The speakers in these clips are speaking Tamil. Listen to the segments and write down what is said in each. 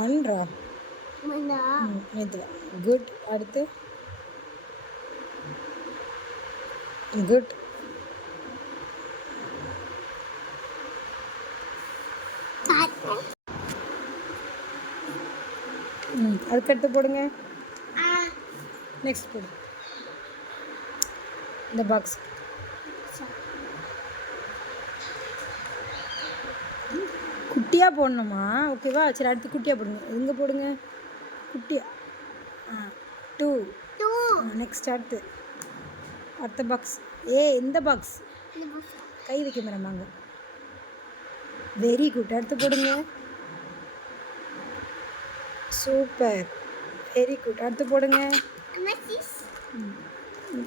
ஒன்றா இது குட். அடுத்து குட். அதுக்கடுத்து போடுங்க. நெக்ஸ்ட் போடு இந்த பாக்ஸ். குட்டியாக போடணுமா? ஓகேவா, சரி அடுத்து குட்டியாக போடுங்க. எங்கே போடுங்க? குட்டியாக. 2. நெக்ஸ்ட் அடுத்த பாக்ஸ். இந்த பாக்ஸ் கை வைக்க மேடமாங்க. Very good. அடுத்து போடுங்க. Super, very good. அடுத்து போடுங்க.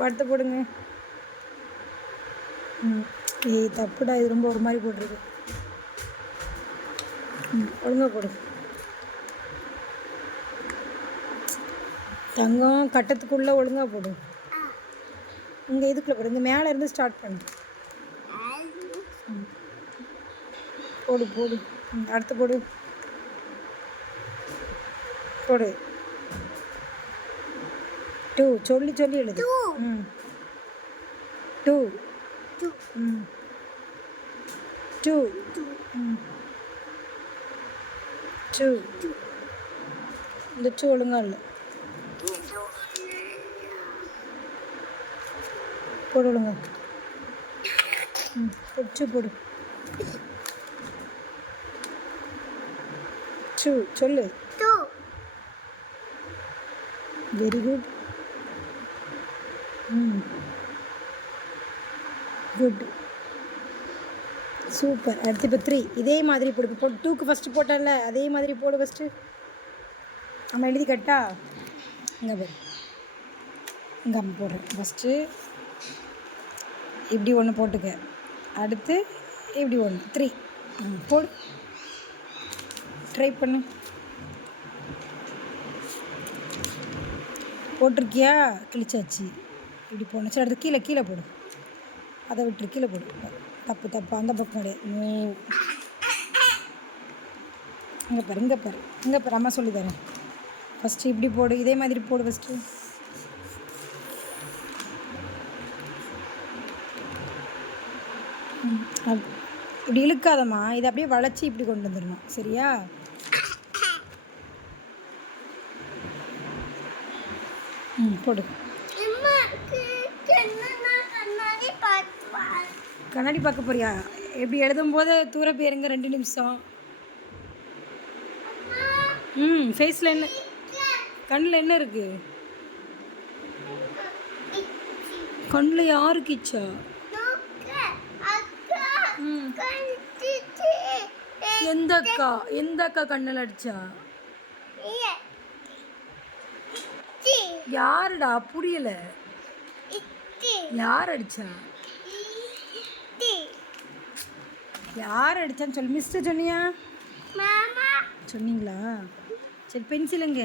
அடுத்து போடுங்க. தப்புடா, இது ரொம்ப ஒரு மாதிரி போடுறது. ஒழுங்காக போடு தங்கம். கட்டத்துக்குள்ளே ஒழுங்காக போடு. இங்கே இதுக்குள்ளே போடு. இங்கே மேலே இருந்து ஸ்டார்ட் பண்ணு. போடு போடு. அடுத்து போடு போடு. 2 சொல்லி சொல்லி எழுது. 2. 2. 2. இந்த 2 ஒழுங்கா இல்லை. போடு ஒழுங்கா. பொடிச்சு போடு. 2 சொல்லு. Very good. Good, super. அடுத்து இப்போ 3 இதே மாதிரி போடு. இப்போ 2க்கு ஃபஸ்ட்டு போட்டல அதே மாதிரி போடு ஃபஸ்ட்டு. நம்ம எழுதி கட்டா இங்கே போய் இங்கே அம்மா போடுறேன். ஃபஸ்ட்டு இப்படி ஒன்று போட்டுக்க. அடுத்து இப்படி ஒன்று 3 போடு. ட்ரை பண்ணு. போட்டிருக்கியா? கிழிச்சாச்சு. இப்படி போடணும். சரி அடுத்து கீழே கீழே போடு. அதை விட்டு கீழே போடு. தப்பு தப்பு, அந்த பக்கம் கிடையாது. இங்கே பாரு, இங்கே பாரு, இங்கே பாரு, அம்மா சொல்லி தரேன். ஃபஸ்ட்டு இப்படி போடு. இதே மாதிரி போடு ஃபஸ்ட்டு. இப்படி இழுக்காதம்மா. இதை அப்படியே வளைச்சி இப்படி கொண்டு வந்துடணும். சரியா? போடு. கண்ணாடி பார்க்க போறியா? எப்படி எழுதும்போது தூர போயிருங்க 2 நிமிஷம். ஃபேஸில் என்ன, கண்ணில் என்ன இருக்கு? கண்ணில் யாருக்கு இச்சா? எந்த அக்கா? எந்த அக்கா கண்ணில் அடிச்சா? யாருடா? புரியல. யார் அடிச்சா? யார் அடிச்சான்னு சொல்லு. மிஸ்டர் சொன்னியா? சொன்னீங்களா? சரி பென்சிலுங்க.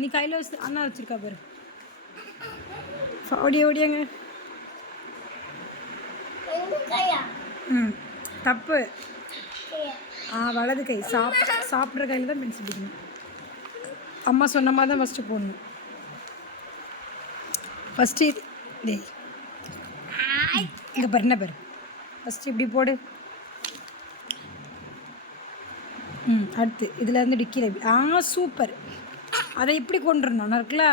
நீ கையில் வச்சு அண்ணா வச்சிருக்கா பாரு. ஓடியாங்க. தப்பு. வலது கை. சாப்பிட்ற கையில் தான் பென்சில் பிடிக்கணும். அம்மா சொன்ன மாதிரி தான் ஃபஸ்ட்டு போடணும். ஃபஸ்ட்டு டேய் இங்கே பாரு, என்ன பாரு. ஃபஸ்ட்டு இப்படி போடு. அடுத்து இதுலேருந்து டிக்கில சூப்பர். அதை இப்படி கொண்டுடணும். நான் இருக்குல்ல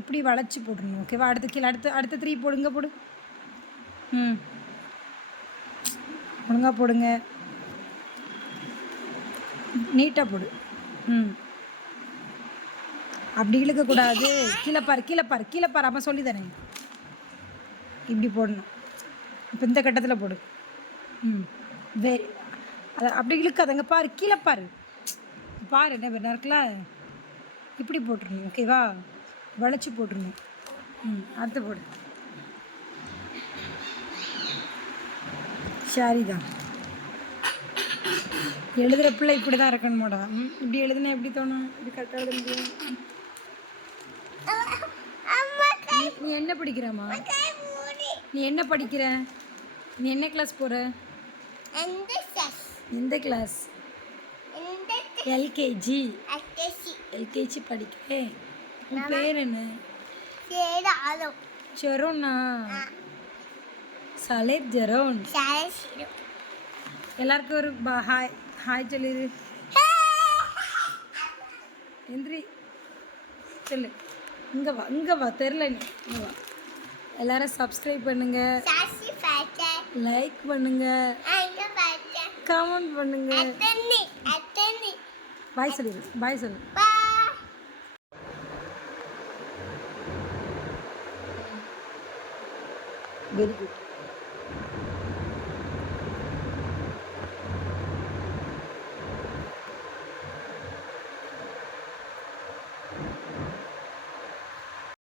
இப்படி வளைச்சி போட்டுடணும். ஓகேவா? அடுத்து கீழே அடுத்த 3 போடுங்க. போடு. ஒழுங்காக போடுங்க. நீட்டாக போடு. அப்படி இழுக்கக்கூடாது. கீழே பாரு. அம்மா சொல்லி தரேன். இப்படி போடணும். இப்போ இந்த கட்டத்தில் போடு. வெரி. அதை அப்படி இழுக்காதங்க. பாரு, கீழே பாரு. என்ன பேர் இருக்குல்ல இப்படி போட்டுருணும். ஓகேவா? வளைச்சி போட்டுருணும். அடுத்து போடு. சரிதான். எழுதுகிற பிள்ளை இப்படி தான் இருக்கணுமாடா. இப்படி எழுதுனா எப்படி தோணும்? இப்படி கரெக்டாக எழுத முடியும். நீ என்ன படிக்கிறம்மா? நீ என்ன படிக்கிற? நீ என்ன கிளாஸ் போகிற? எந்த கிளாஸ்? எல்கேஜி எல்கேஜி படிக்கிறேன். உன் பேர் என்ன? ஜெரோனா. சலேத் ஜெரோன். எல்லாருக்கும் ஒரு ஹாய் ஹாய் சொல்லிடு. எந்திரி சொல்லு. இங்கே வா தெரில நீ இங்கே வா. எல்லாரும் சப்ஸ்கிரைப் பண்ணுங்க, லைக் பண்ணுங்க, கமெண்ட் பண்ணுங்க. பாய் சொல்லிடு. பாய் சொல்லு. Very good.